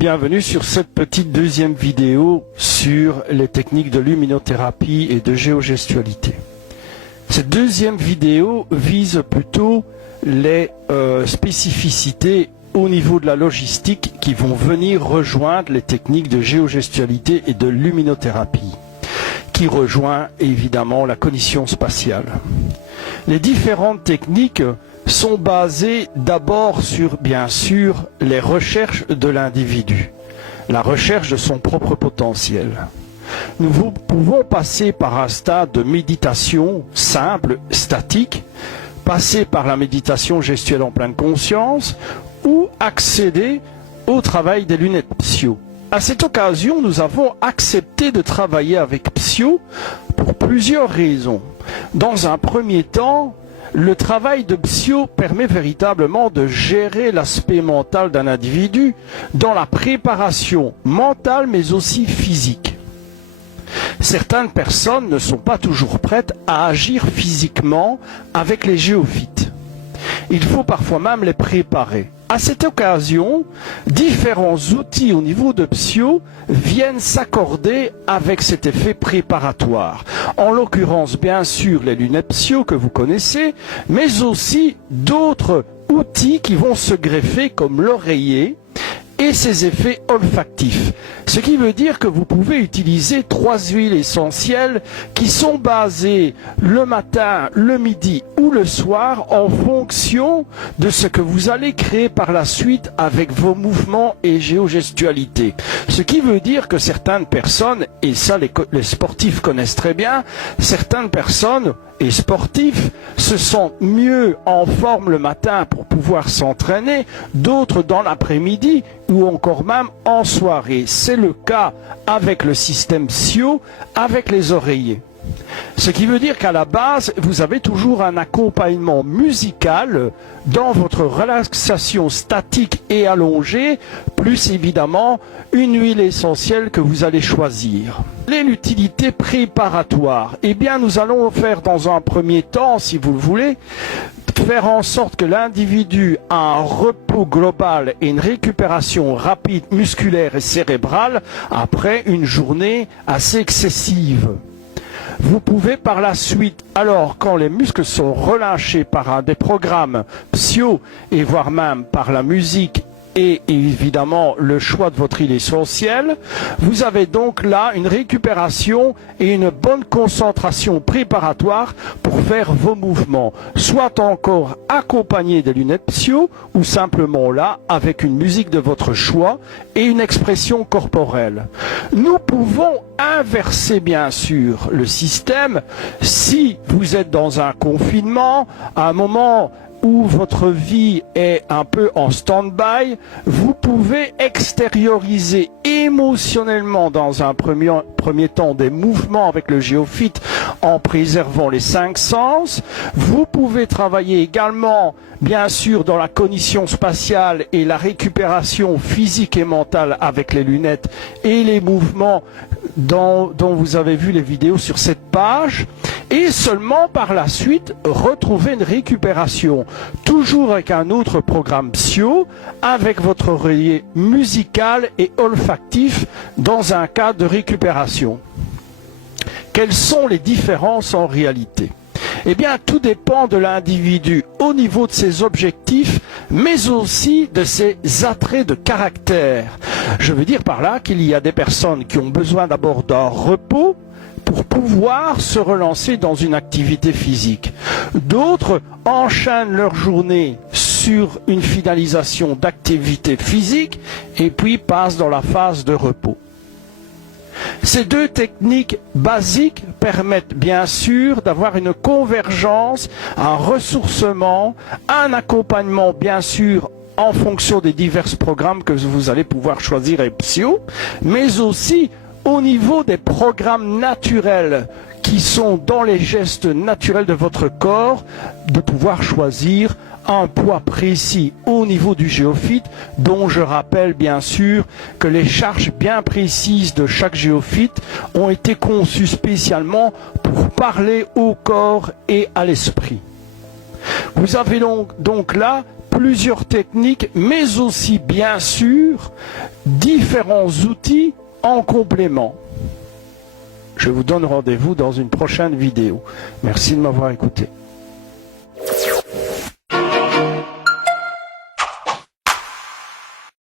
bienvenue sur cette petite deuxième vidéo sur les techniques de luminothérapie et de géogestualité. Cette deuxième vidéo vise plutôt les spécificités au niveau de la logistique qui vont venir rejoindre les techniques de géogestualité et de luminothérapie, qui rejoint évidemment la cognition spatiale. Les différentes techniques sont basées d'abord sur, bien sûr, les recherches de l'individu, la recherche de son propre potentiel. Nous pouvons passer par un stade de méditation simple, statique, passer par la méditation gestuelle en pleine conscience ou accéder au travail des lunettes Psio. À cette occasion, nous avons accepté de travailler avec Psio pour plusieurs raisons. Dans un premier temps, le travail de Psio permet véritablement de gérer l'aspect mental d'un individu dans la préparation mentale mais aussi physique. Certaines personnes ne sont pas toujours prêtes à agir physiquement avec les géophytes. Il faut parfois même les préparer. À cette occasion, différents outils au niveau de Psio viennent s'accorder avec cet effet préparatoire. En l'occurrence, bien sûr, les lunettes Psio que vous connaissez, mais aussi d'autres outils qui vont se greffer comme l'oreiller et ses effets olfactifs. Ce qui veut dire que vous pouvez utiliser 3 huiles essentielles qui sont basées le matin, le midi ou le soir en fonction de ce que vous allez créer par la suite avec vos mouvements et géogestualité. Ce qui veut dire que certaines personnes, et ça les sportifs connaissent très bien, certaines personnes et sportifs se sentent mieux en forme le matin pour pouvoir s'entraîner, d'autres dans l'après-midi ou encore même en soirée. C'est le cas avec le système Psio, avec les oreillers. Ce qui veut dire qu'à la base, vous avez toujours un accompagnement musical dans votre relaxation statique et allongée, plus évidemment une huile essentielle que vous allez choisir. Quelle est l'utilité préparatoire? Eh bien, nous allons faire dans un premier temps, si vous le voulez, faire en sorte que l'individu a un repos global et une récupération rapide musculaire et cérébrale après une journée assez excessive. Vous pouvez par la suite, alors quand les muscles sont relâchés par un des programmes Psio et voire même par la musique et évidemment le choix de votre huile essentielle, vous avez donc là une récupération et une bonne concentration préparatoire pour faire vos mouvements, soit encore accompagné des lunettes Psio ou simplement là avec une musique de votre choix et une expression corporelle. Nous pouvons inverser bien sûr le système si vous êtes dans un confinement, à un moment où votre vie est un peu en stand-by, vous pouvez extérioriser émotionnellement dans un premier temps des mouvements avec le géophyte en préservant les 5 sens. Vous pouvez travailler également, bien sûr, dans la cognition spatiale et la récupération physique et mentale avec les lunettes et les mouvements dont vous avez vu les vidéos sur cette page. Et seulement par la suite, retrouver une récupération, toujours avec un autre programme Psio, avec votre oreiller musical et olfactif dans un cas de récupération. Quelles sont les différences en réalité? Eh bien, tout dépend de l'individu au niveau de ses objectifs, mais aussi de ses attraits de caractère. Je veux dire par là qu'il y a des personnes qui ont besoin d'abord d'un repos, pour pouvoir se relancer dans une activité physique. D'autres enchaînent leur journée sur une finalisation d'activité physique et puis passent dans la phase de repos. Ces deux techniques basiques permettent bien sûr d'avoir une convergence, un ressourcement, un accompagnement bien sûr en fonction des divers programmes que vous allez pouvoir choisir avec Psio, mais aussi au niveau des programmes naturels qui sont dans les gestes naturels de votre corps, de pouvoir choisir un poids précis au niveau du géophyte, dont je rappelle bien sûr que les charges bien précises de chaque géophyte ont été conçues spécialement pour parler au corps et à l'esprit. Vous avez donc là plusieurs techniques, mais aussi bien sûr différents outils en complément. Je vous donne rendez-vous dans une prochaine vidéo. Merci de m'avoir écouté.